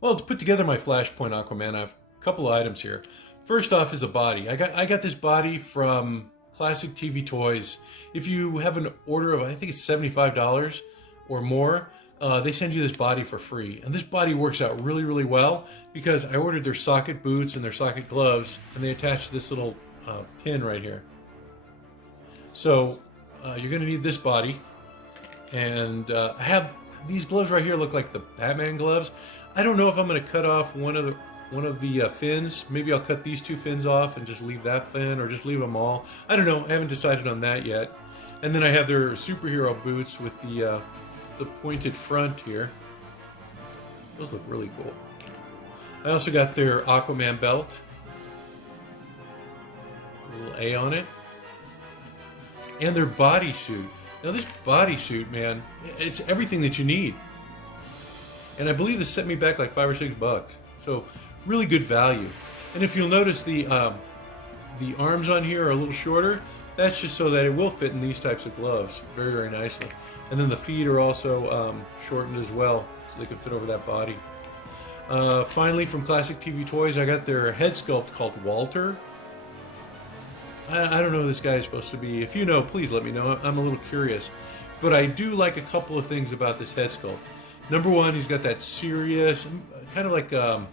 Well, to put together my Flashpoint Aquaman, I have a couple of items here. First off is a body. I got this body from Classic TV Toys. If you have an order of, I think it's $75 or more, they send you this body for free. And this body works out really, really well because I ordered their socket boots and their socket gloves, and they attach this little pin right here. So you're going to need this body. And I have these gloves right here look like the Batman gloves. I don't know if I'm going to cut off one of the fins. Maybe I'll cut these two fins off and just leave that fin, or just leave them all. I don't know. I haven't decided on that yet. And then I have their superhero boots with the pointed front here. Those look really cool. I also got their Aquaman belt. A little A on it. And their bodysuit. Now this bodysuit, man, it's everything that you need. And I believe this set me back like $5 or $6. So really good value. And if you'll notice the arms on here are a little shorter. That's just so that it will fit in these types of gloves very, very nicely. And then the feet are also shortened as well, so they can fit over that body. Finally, from Classic TV Toys, I got their head sculpt called Walter. I don't know who this guy is supposed to be. If you know, please let me know. I'm a little curious. But I do like a couple of things about this head sculpt. Number one, he's got that serious, kind of like, I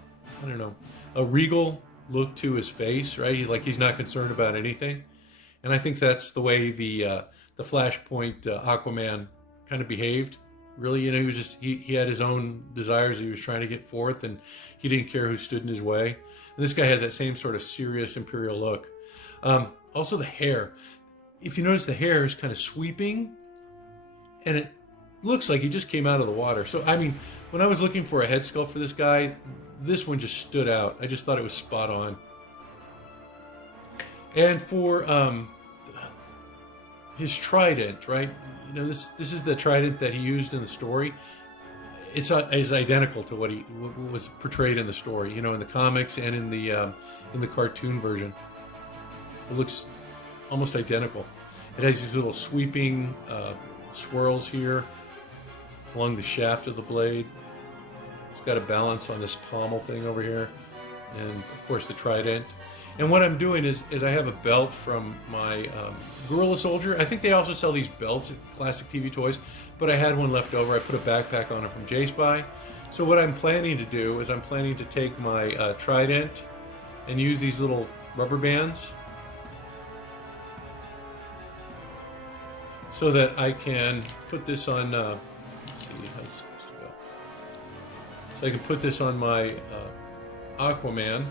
don't know, a regal look to his face, right? He's not concerned about anything. And I think that's the way the Flashpoint Aquaman kind of behaved. Really, he was just, he had his own desires he was trying to get forth, and he didn't care who stood in his way. And this guy has that same sort of serious imperial look. Also the hair. If you notice, the hair is kind of sweeping, and it looks like he just came out of the water. So, I mean, when I was looking for a head sculpt for this guy, this one just stood out. I just thought it was spot on. And for his trident, right? You know, this is the trident that he used in the story. It's identical to what was portrayed in the story, you know, in the comics and in the cartoon version. It looks almost identical. It has these little sweeping swirls here along the shaft of the blade. It's got a balance on this pommel thing over here, and of course the trident. And what I'm doing is I have a belt from my Gorilla Soldier. I think they also sell these belts at Classic TV Toys, but I had one left over. I put a backpack on it from J-Spy. So what I'm planning to do is I'm planning to take my trident and use these little rubber bands so that I can put this on, let's see how this is supposed to go. So I can put this on my Aquaman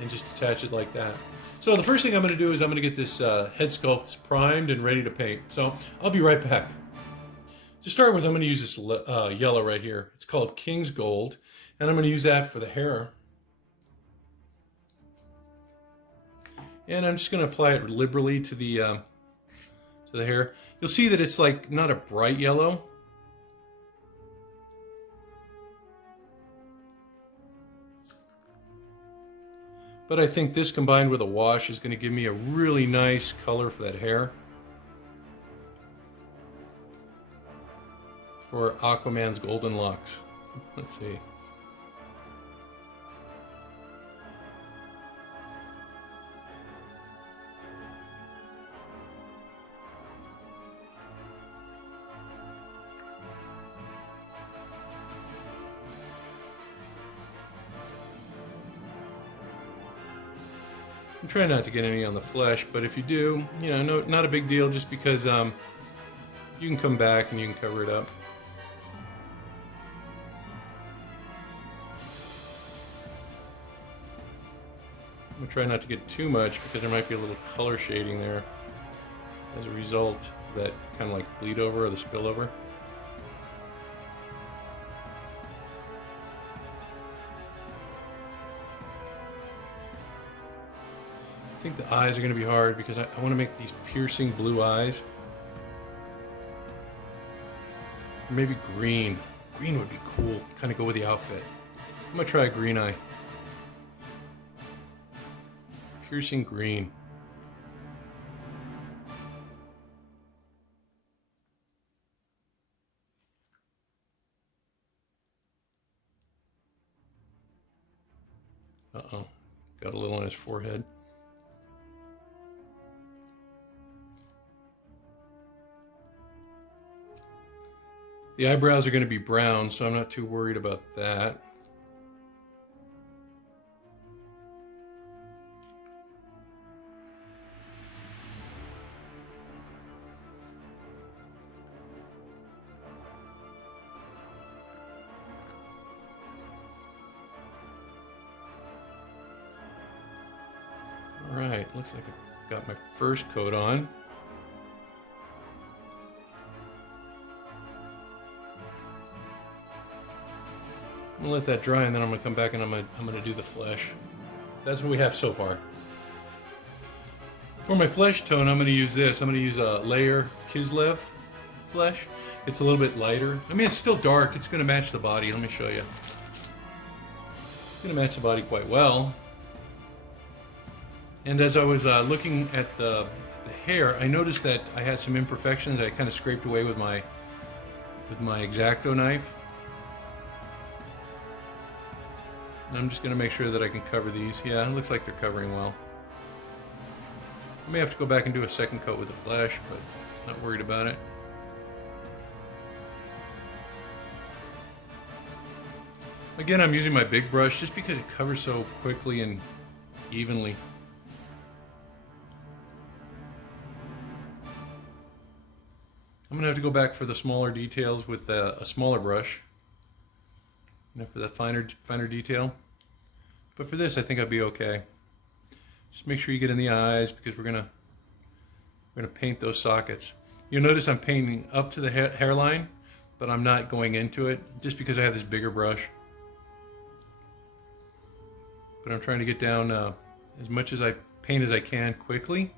and just attach it like that. So the first thing I'm going to do is I'm going to get this head sculpt primed and ready to paint. So I'll be right back. To start with, I'm going to use this yellow right here. It's called King's Gold, and I'm going to use that for the hair. And I'm just going to apply it liberally to the hair. You'll see that it's like not a bright yellow. But I think this combined with a wash is going to give me a really nice color for that hair. For Aquaman's golden locks. Let's see. I'm trying not to get any on the flesh, but if you do, you know, no, not a big deal, just because you can come back and you can cover it up. I'm going to try not to get too much because there might be a little color shading there as a result of that kind of like bleed over or the spillover. I think the eyes are going to be hard because I want to make these piercing blue eyes. Or maybe green. Green would be cool. Kind of go with the outfit. I'm going to try a green eye. Piercing green. Uh-oh, got a little on his forehead. The eyebrows are going to be brown, so I'm not too worried about that. All right, looks like I got my first coat on. I'm gonna let that dry, and then I'm gonna come back and I'm gonna do the flesh. That's what we have so far. For my flesh tone, I'm gonna use this. I'm gonna use a Layer Kislev flesh. It's a little bit lighter. I mean, it's still dark. It's gonna match the body. Let me show you. It's gonna match the body quite well. And as I was looking at the hair, I noticed that I had some imperfections. I kind of scraped away with my X-Acto knife. And I'm just going to make sure that I can cover these. Yeah, it looks like they're covering well. I may have to go back and do a second coat with the flesh, but not worried about it. Again, I'm using my big brush just because it covers so quickly and evenly. I'm going to have to go back for the smaller details with a smaller brush. You know, for that finer detail. But for this, I think I'll be okay. Just make sure you get in the eyes, because we're gonna paint those sockets. You'll notice I'm painting up to the hairline, but I'm not going into it, just because I have this bigger brush. But I'm trying to get down as much as I paint as I can quickly.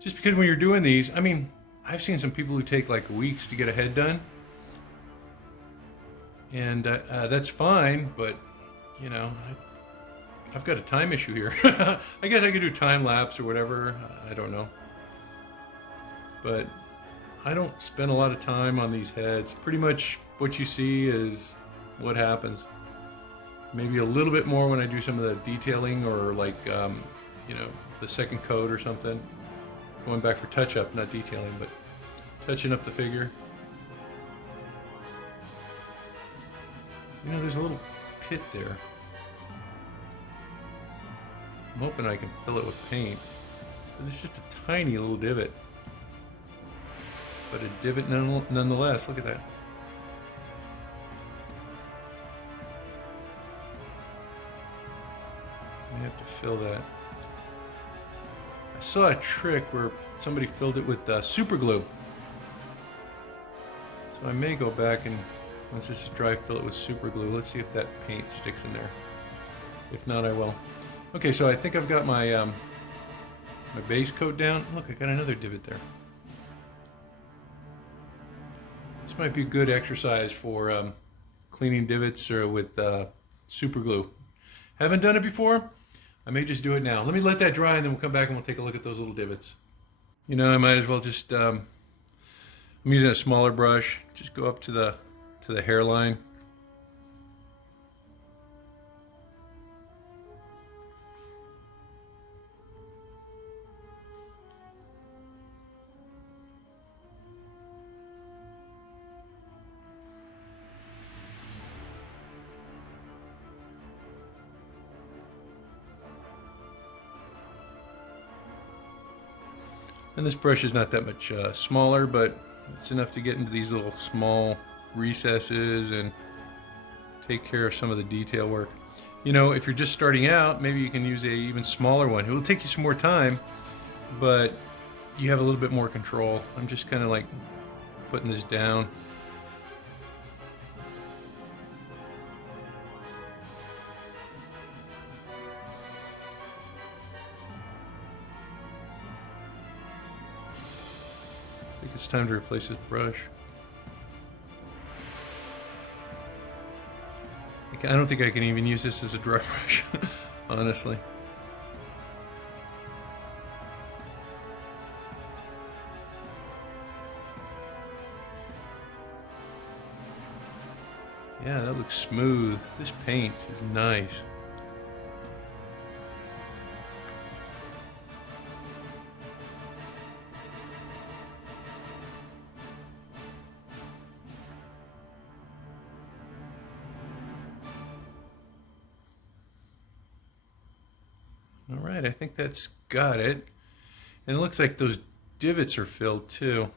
Just because when you're doing these, I mean, I've seen some people who take like weeks to get a head done. And that's fine, but you know, I've got a time issue here. I guess I could do time lapse or whatever. I don't know, but I don't spend a lot of time on these heads. Pretty much what you see is what happens. Maybe a little bit more when I do some of the detailing, or like you know, the second coat or something. Going back for touch-up, not detailing, but touching up the figure. You know, there's a little pit there. I'm hoping I can fill it with paint. But it's just a tiny little divot. But a divot nonetheless. Look at that. I have to fill that. I saw a trick where somebody filled it with super glue. So I may go back and, once this is dry, fill it with super glue. Let's see if that paint sticks in there. If not, I will. Okay, so I think I've got my my base coat down. Look, I got another divot there. This might be a good exercise for cleaning divots or with super glue. Haven't done it before? I may just do it now. Let me let that dry, and then we'll come back and we'll take a look at those little divots. You know, I might as well just, I'm using a smaller brush. Just go up to the hairline. And this brush is not that much smaller, but it's enough to get into these little small recesses and take care of some of the detail work. You know, if you're just starting out, maybe you can use a even smaller one. It will take you some more time, but you have a little bit more control. I'm just kind of like putting this down. I think it's time to replace this brush. I don't think I can even use this as a dry brush, honestly. Yeah, that looks smooth. This paint is nice. All right, I think that's got it. And it looks like those divots are filled too.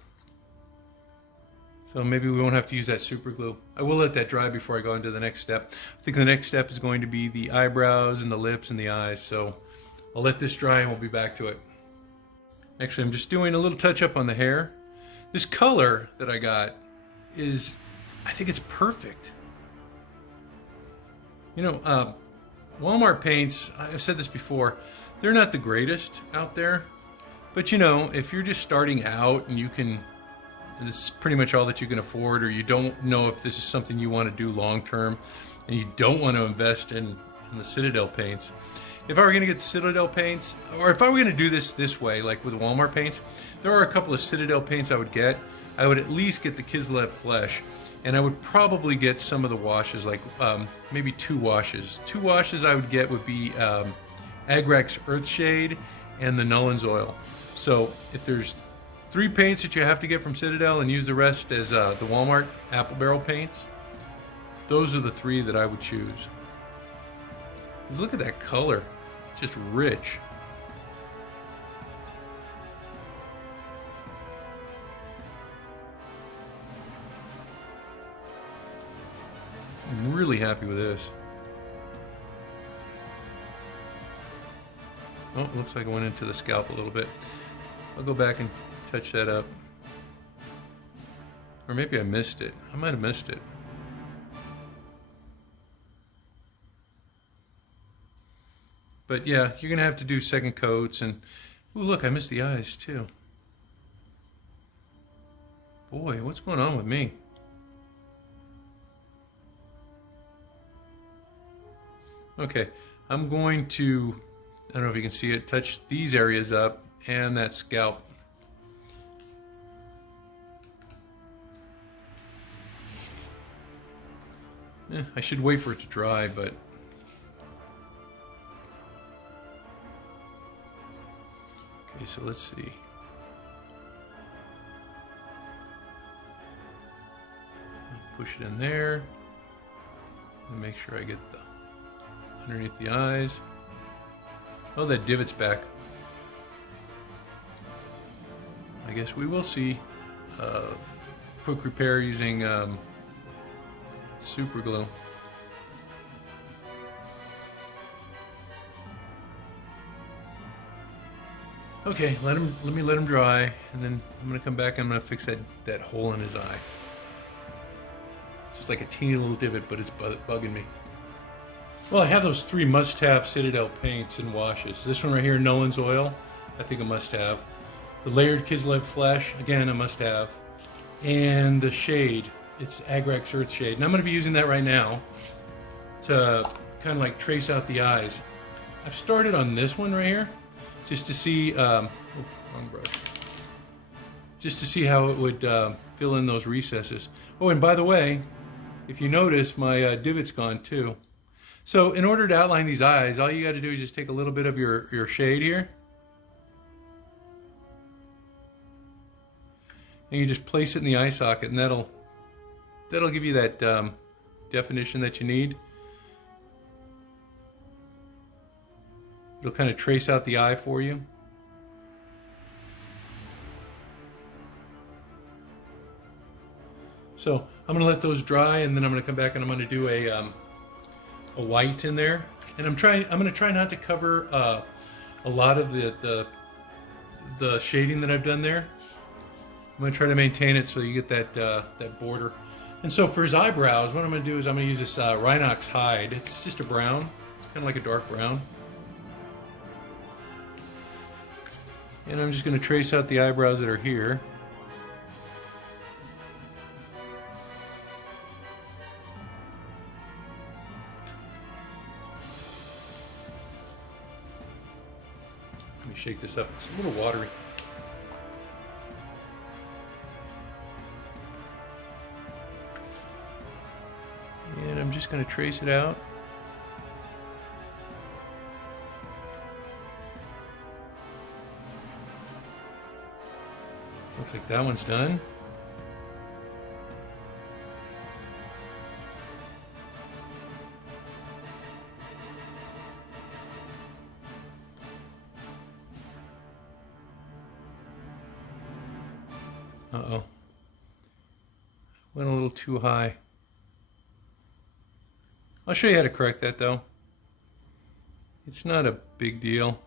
So maybe we won't have to use that super glue. I will let that dry before I go into the next step. I think the next step is going to be the eyebrows and the lips and the eyes. So I'll let this dry and we'll be back to it. Actually, I'm just doing a little touch up on the hair. This color that I got is, I think it's perfect. You know, Walmart paints, I've said this before, they're not the greatest out there. But you know, if you're just starting out and this is pretty much all that you can afford, or you don't know if this is something you want to do long term, and you don't want to invest in the Citadel paints. If I were going to get the Citadel paints, or if I were going to do this way, like with Walmart paints, there are a couple of Citadel paints I would get. I would at least get the Kislev Flesh, and I would probably get some of the washes, like maybe 2 washes. 2 washes I would get would be Agrax Earthshade and the Nullen's Oil. So if there's 3 paints that you have to get from Citadel and use the rest as the Walmart Apple Barrel paints, those are the 3 that I would choose. Because look at that color. It's just rich. I'm really happy with this. Oh, looks like it went into the scalp a little bit. I'll go back and touch that up. Or maybe I missed it. I might have missed it. But yeah, you're gonna have to do second coats, and ooh, look, I missed the eyes too. Boy, what's going on with me? Okay, I'm going to, I don't know if you can see it, touch these areas up and that scalp. I should wait for it to dry, but okay, so let's see. Push it in there and make sure I get the underneath the eyes. Oh, that divot's back. I guess we will see. Quick repair using super glue. Okay, let me let him dry, and then I'm gonna come back and I'm gonna fix that hole in his eye. Just like a teeny little divot, but it's bugging me. Well, I have those 3 must-have Citadel paints and washes. This one right here, Nullen's Oil, I think a must-have. The layered Kislev Flesh, again, a must-have. And the shade, it's Agrax Earthshade. And I'm going to be using that right now to kind of like trace out the eyes. I've started on this one right here, just to see, wrong brush. Just to see how it would fill in those recesses. Oh, and by the way, if you notice, my divot's gone too. So in order to outline these eyes, all you got to do is just take a little bit of your shade here. And you just place it in the eye socket, and that'll give you that definition that you need. It'll kind of trace out the eye for you. So I'm going to let those dry, and then I'm going to come back and I'm going to do a white in there. And I'm going to try not to cover a lot of the shading that I've done there. I'm going to try to maintain it so you get that border. And so for his eyebrows, what I'm going to do is I'm going to use this Rhinox hide. It's just a brown. It's kind of like a dark brown. And I'm just going to trace out the eyebrows that are here. Let me shake this up. It's a little watery. And I'm just going to trace it out. Looks like that one's done. Uh-oh. Went a little too high. I'll show you how to correct that though. It's not a big deal.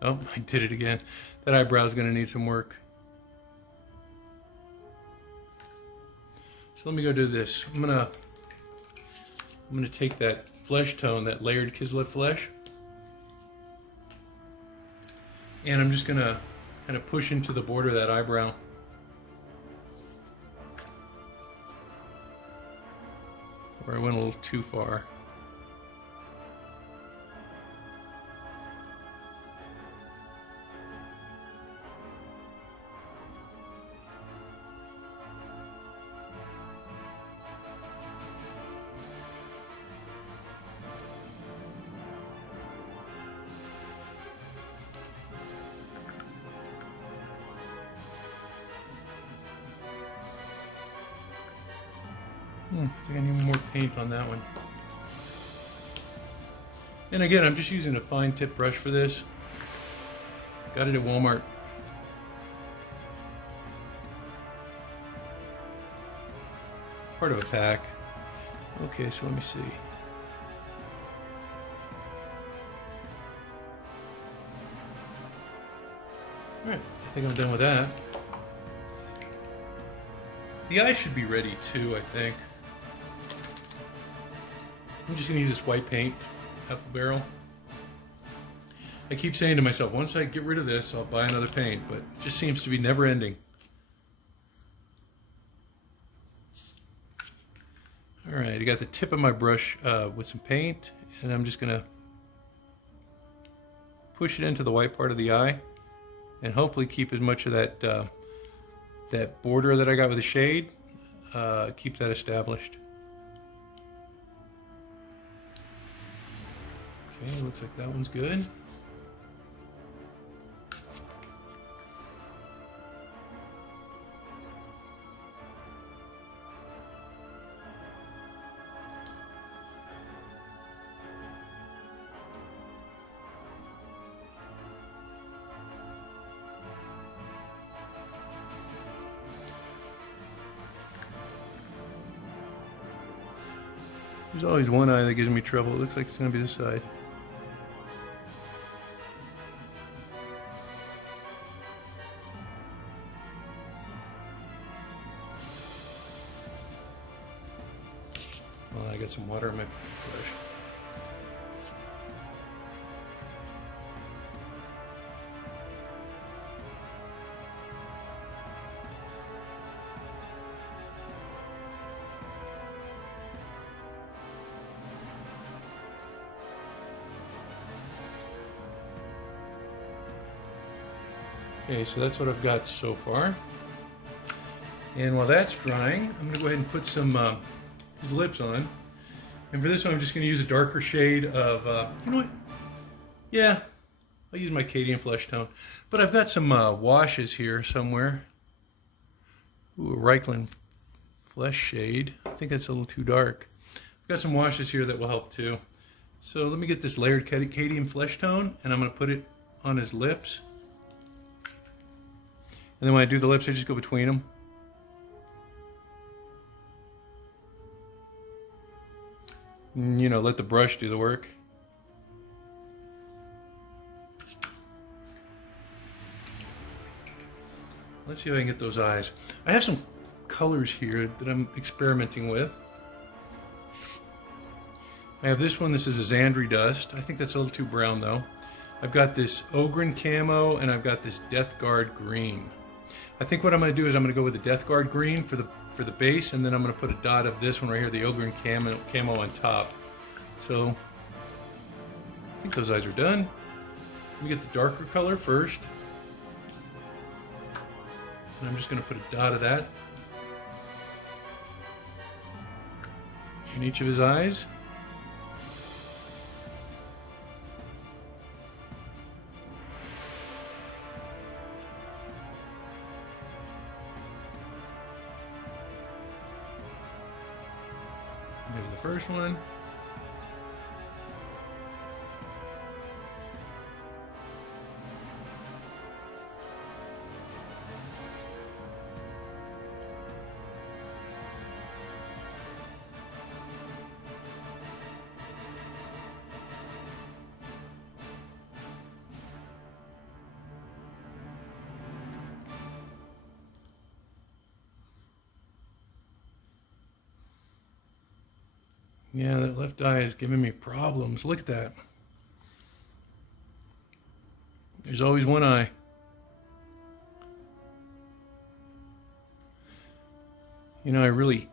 Oh, I did it again. That eyebrow's gonna need some work. So let me go do this. I'm gonna take that flesh tone, that layered Kislev flesh, and I'm just gonna kind of push into the border of that eyebrow. Where I went a little too far. I think I need more paint on that one. And again, I'm just using a fine tip brush for this. Got it at Walmart. Part of a pack. Okay, so let me see. Alright, I think I'm done with that. The eye should be ready too, I think. I'm just going to use this white paint, apple barrel. I keep saying to myself, once I get rid of this, I'll buy another paint, but it just seems to be never ending. Alright, I got the tip of my brush with some paint, and I'm just going to push it into the white part of the eye, and hopefully keep as much of that, that border that I got with the shade, keep that established. Okay, looks like that one's good. There's always one eye that gives me trouble. It looks like it's going to be this side. Well, I got some water in my brush. Okay, so that's what I've got so far. And while that's drying, I'm gonna go ahead and put some his lips on. And for this one, I'm just gonna use a darker shade of, you know what? Yeah, I'll use my Cadian flesh tone. But I've got some washes here somewhere. Ooh, a Reichland flesh shade. I think that's a little too dark. I've got some washes here that will help too. So let me get this layered Cadian flesh tone, and I'm gonna put it on his lips. And then when I do the lips, I just go between them. And, you know, let the brush do the work. Let's see if I can get those eyes. I have some colors here that I'm experimenting with. I have this one. This is a Xandri dust. I think that's a little too brown though. I've got this Ogren camo, and I've got this Death Guard green. I think what I'm going to do is I'm going to go with the Death Guard green for the base, and then I'm going to put a dot of this one right here, the Ogren camo on top. So I think those eyes are done. Let me get the darker color first. And I'm just going to put a dot of that in each of his eyes. There's the first one. Yeah, that left eye is giving me problems. Look at that. There's always one eye. You know, I really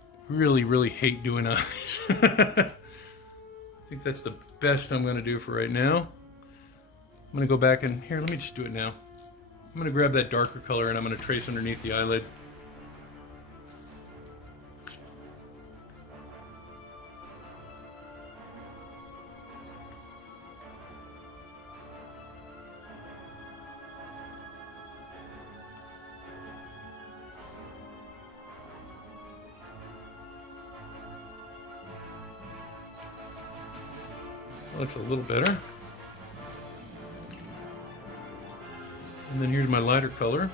hate doing eyes. I think that's the best I'm going to do for right now. I'm going to go back and, here, let me just do it now. I'm going to grab that darker color and I'm going to trace underneath the eyelid. That looks a little better. And then here's my lighter color.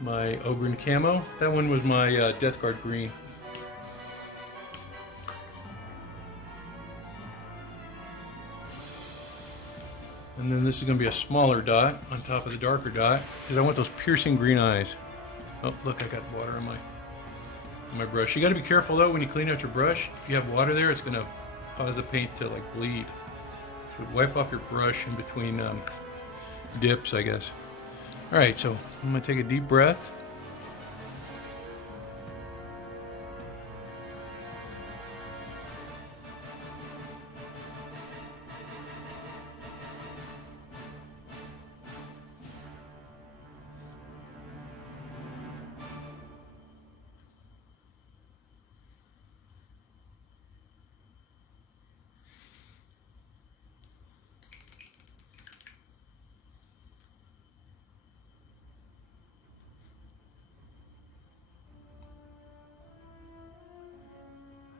My Ogren Camo. That one was my Death Guard Green. And then this is going to be a smaller dot on top of the darker dot because I want those piercing green eyes. Oh, look, I got water on my brush. You got to be careful though when you clean out your brush. If you have water there, it's going to cause the paint to like bleed. So wipe off your brush in between dips, I guess. All right, so I'm going to take a deep breath.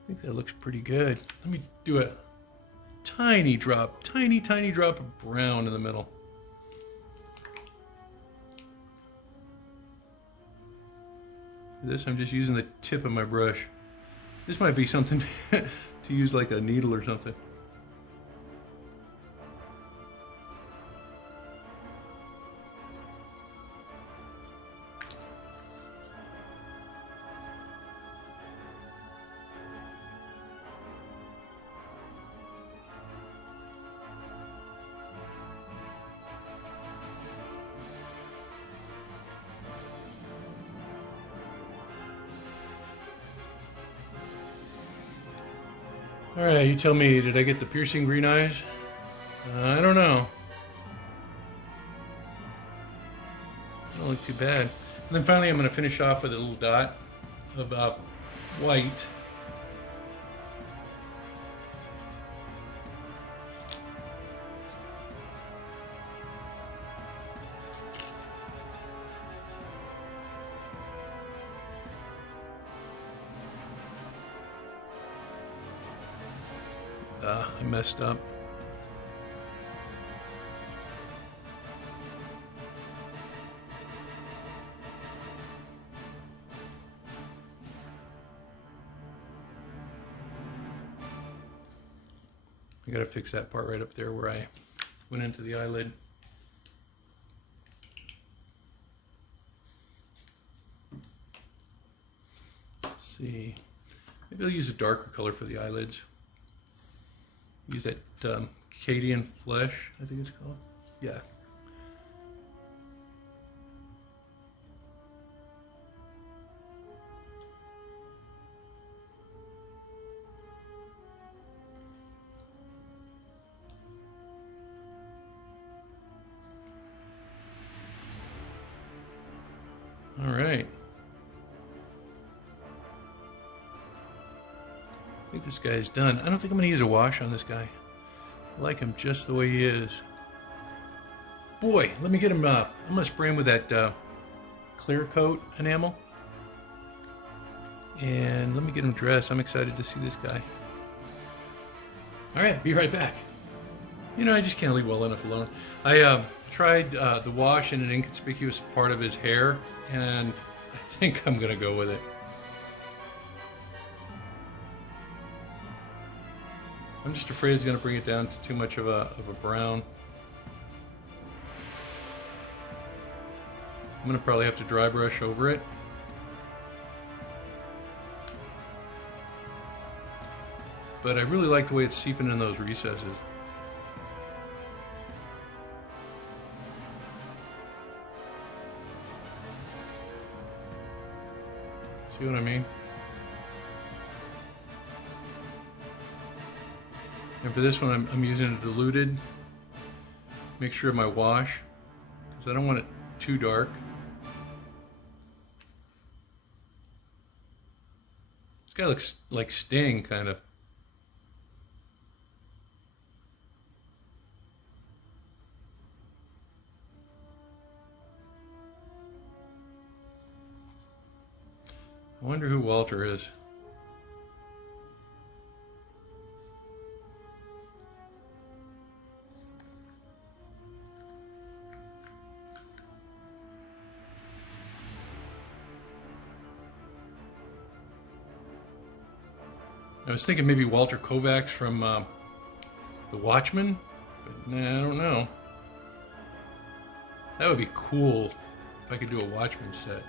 I think that looks pretty good. Let me do a tiny drop of brown in the middle. For this, I'm just using the tip of my brush. This might be something to use like a needle or something. All right, you tell me, did I get the piercing green eyes? I don't know. Don't look too bad. And then finally I'm going to finish off with a little dot of white. I messed up. I gotta fix that part right up there where I went into the eyelid. Let's see. Maybe I'll use a darker color for the eyelids. Use that Cadian Flesh, I think it's called. Yeah. All right. I think this guy's done. I don't think I'm going to use a wash on this guy. I like him just the way he is. Boy, let me get him up. I'm going to spray him with that clear coat enamel. And let me get him dressed. I'm excited to see this guy. All right, be right back. You know, I just can't leave well enough alone. I tried the wash in an inconspicuous part of his hair, and I think I'm going to go with it. I'm just afraid it's going to bring it down to too much of a brown. I'm going to probably have to dry brush over it. but I really like the way it's seeping in those recesses. See what I mean? And for this one, I'm using a diluted mixture of my wash because I don't want it too dark. This guy looks like Sting, kind of. I wonder who Walter is. I was thinking maybe Walter Kovacs from The Watchmen, but nah, I don't know. That would be cool if I could do a Watchmen set.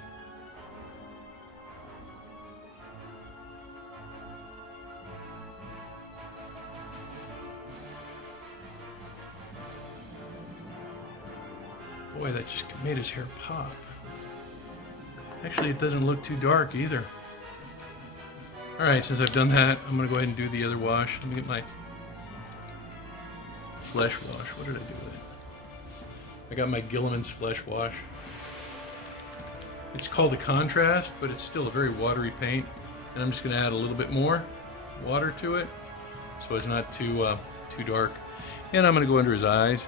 Boy, that just made his hair pop. Actually, it doesn't look too dark either. Alright, since I've done that, I'm going to go ahead and do the other wash. Let me get my flesh wash. What did I do with it? I got my Gilliman's flesh wash. It's called a contrast, but it's still a very watery paint. And I'm just going to add a little bit more water to it so it's not too dark. And I'm going to go under his eyes,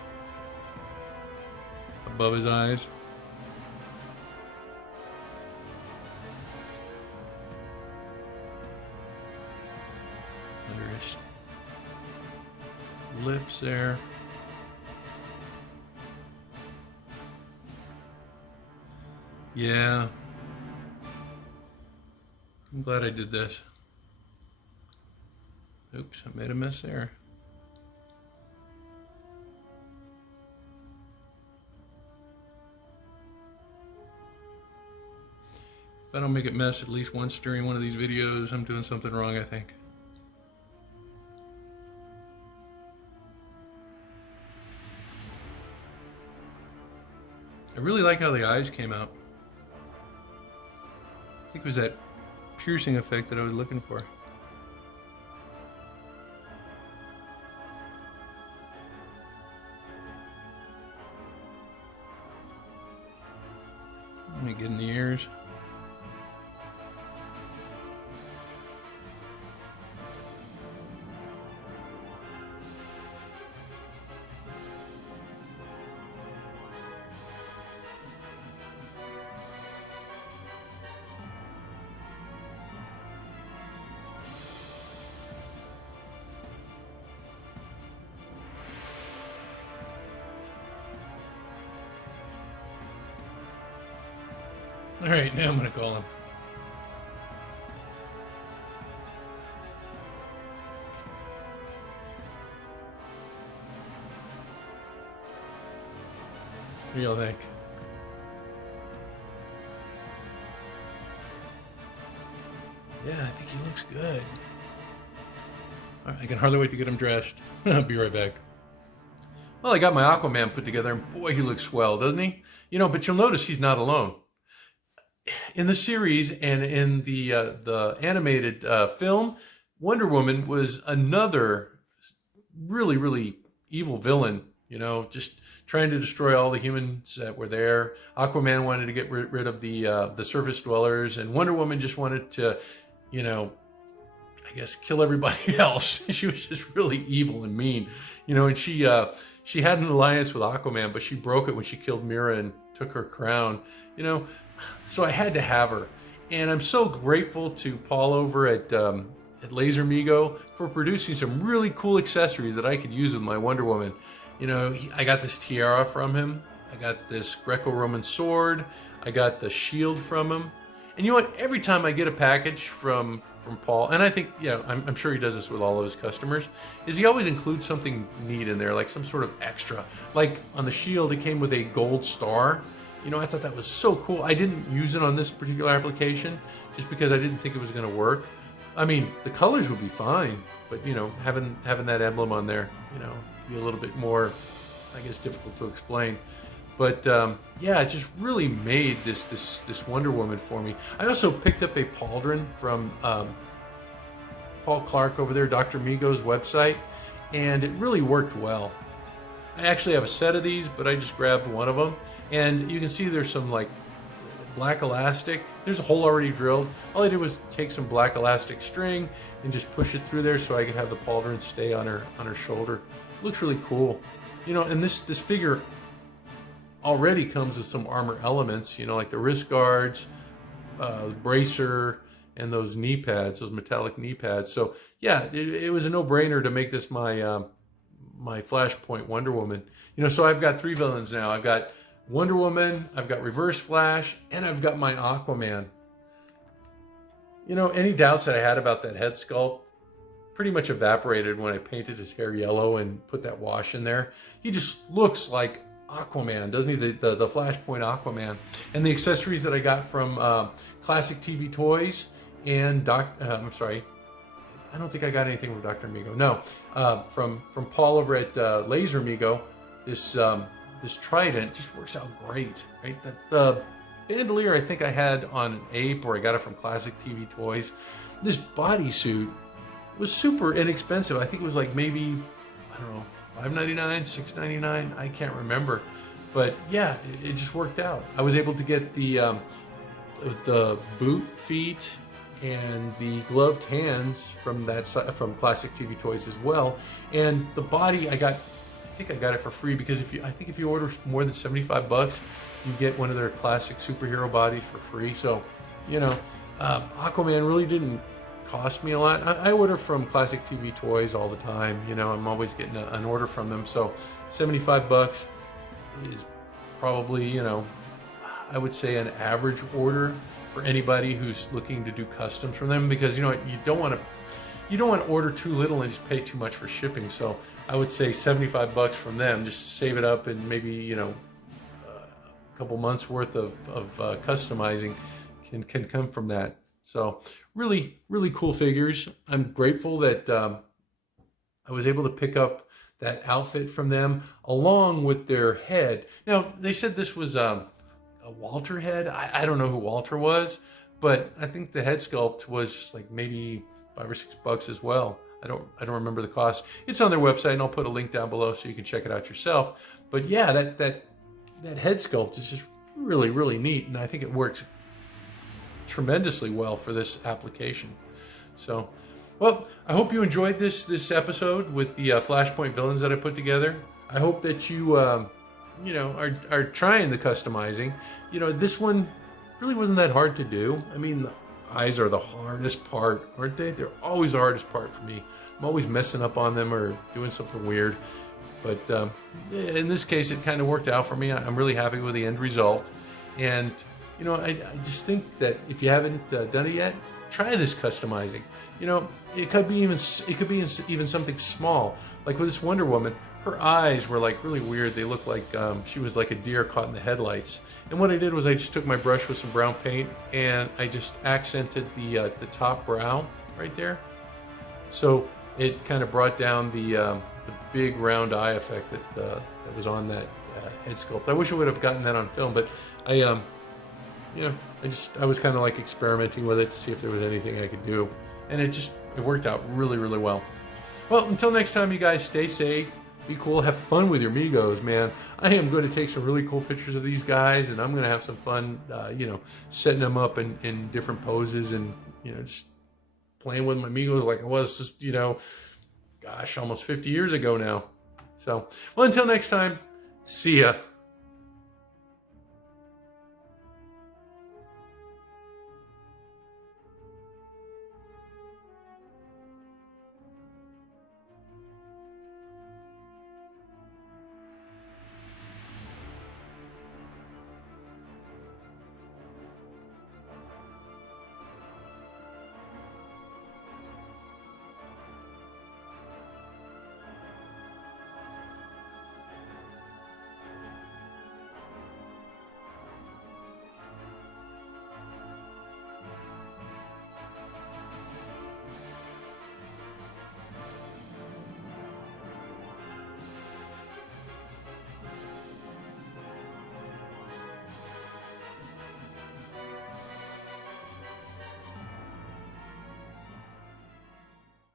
above his eyes. Under his lips there. Yeah. I'm glad I did this. Oops, I made a mess there. If I don't make it mess at least once during one of these videos, I'm doing something wrong, I think. I really like how the eyes came out. I think it was that piercing effect that I was looking for. Let me get in the ears. All right, now I'm going to call him. What do y'all think? Yeah, I think he looks good. All right, I can hardly wait to get him dressed. I'll be right back. Well, I got my Aquaman put together, and boy, he looks swell, doesn't he? You know, but you'll notice he's not alone. In the series and in the animated film, Wonder Woman was another really, really evil villain, you know, just trying to destroy all the humans that were there. Aquaman wanted to get rid of the surface dwellers, and Wonder Woman just wanted to, you know, I guess kill everybody else. She was just really evil and mean, you know, and she had an alliance with Aquaman, but she broke it when she killed Mira and took her crown, you know. So I had to have her, and I'm so grateful to Paul over at Laser Mego for producing some really cool accessories that I could use with my Wonder Woman. You know, I got this tiara from him, I got this Greco-Roman sword, I got the shield from him, and you know what? Every time I get a package from Paul, and I think, yeah, I'm sure he does this with all of his customers, is he always includes something neat in there, like some sort of extra. Like on the shield, it came with a gold star. You know, I thought that was so cool. I didn't use it on this particular application just because I didn't think it was going to work. I mean, the colors would be fine, but you know, having that emblem on there, you know, be a little bit more, I guess, difficult to explain. But yeah, it just really made this Wonder Woman for me. I also picked up a pauldron from Paul Clark over there, Dr. Mego's website, and it really worked well. I actually have a set of these, but I just grabbed one of them, and you can see there's some like black elastic. There's a hole already drilled. All I did was take some black elastic string and just push it through there so I could have the pauldron stay on her shoulder. Looks really cool, you know. And this figure already comes with some armor elements, you know, like the wrist guards, bracer, and those knee pads, those metallic knee pads. So yeah, it was a no-brainer to make this my my Flashpoint Wonder Woman. You know, so I've got 3 villains now. I've got Wonder Woman, I've got Reverse Flash, and I've got my Aquaman. You know, any doubts that I had about that head sculpt pretty much evaporated when I painted his hair yellow and put that wash in there. He just looks like Aquaman, doesn't he? The Flashpoint Aquaman. And the accessories that I got from Classic TV Toys and I'm sorry, I don't think I got anything from Dr. Mego. No, from Paul over at Laser Mego. This Trident just works out great, right? The bandolier I think I had on an ape, or I got it from Classic TV Toys. This bodysuit was super inexpensive. I think it was like maybe, I don't know, $5.99, $6.99. I can't remember, but yeah, it just worked out. I was able to get the boot feet and the gloved hands from Classic TV Toys as well, and the body I think I got it for free, because I think if you order more than $75, you get one of their classic superhero bodies for free. So, you know, Aquaman really didn't cost me a lot. I order from Classic TV Toys all the time. You know, I'm always getting an order from them. So, $75 is probably, you know, I would say an average order for anybody who's looking to do customs from them, because you know you don't want to order too little and just pay too much for shipping. So I would say $75 from them, just save it up, and maybe, you know, a couple months worth of customizing can come from that. So really, really cool figures. I'm grateful that I was able to pick up that outfit from them along with their head. Now, they said this was a Walter head. I don't know who Walter was, but I think the head sculpt was just like maybe $5 or $6 as well. I don't remember the cost. It's on their website, and I'll put a link down below so you can check it out yourself. But yeah, that head sculpt is just really, really neat, and I think it works tremendously well for this application. So, well, I hope you enjoyed this episode with the Flashpoint villains that I put together. I hope that you you know, are trying the customizing. You know, this one really wasn't that hard to do. I mean, the eyes are the hardest part, aren't they? They're always the hardest part for me. I'm always messing up on them or doing something weird. But in this case, it kind of worked out for me. I'm really happy with the end result. And, you know, I just think that if you haven't done it yet, try this customizing. You know, it could be even something small. Like with this Wonder Woman, her eyes were like really weird. They looked like she was like a deer caught in the headlights. And what I did was I just took my brush with some brown paint and I just accented the top brow right there. So it kind of brought down the big round eye effect that was on that head sculpt. I wish I would have gotten that on film, but I you know, I was kind of like experimenting with it to see if there was anything I could do, and it worked out really, really well. Well, until next time, you guys, stay safe, be cool, have fun with your Megos, man. I am going to take some really cool pictures of these guys, and I'm going to have some fun, you know, setting them up in different poses, and you know, just playing with my Megos like I was, just, you know, gosh, almost 50 years ago now. So, well, until next time, see ya.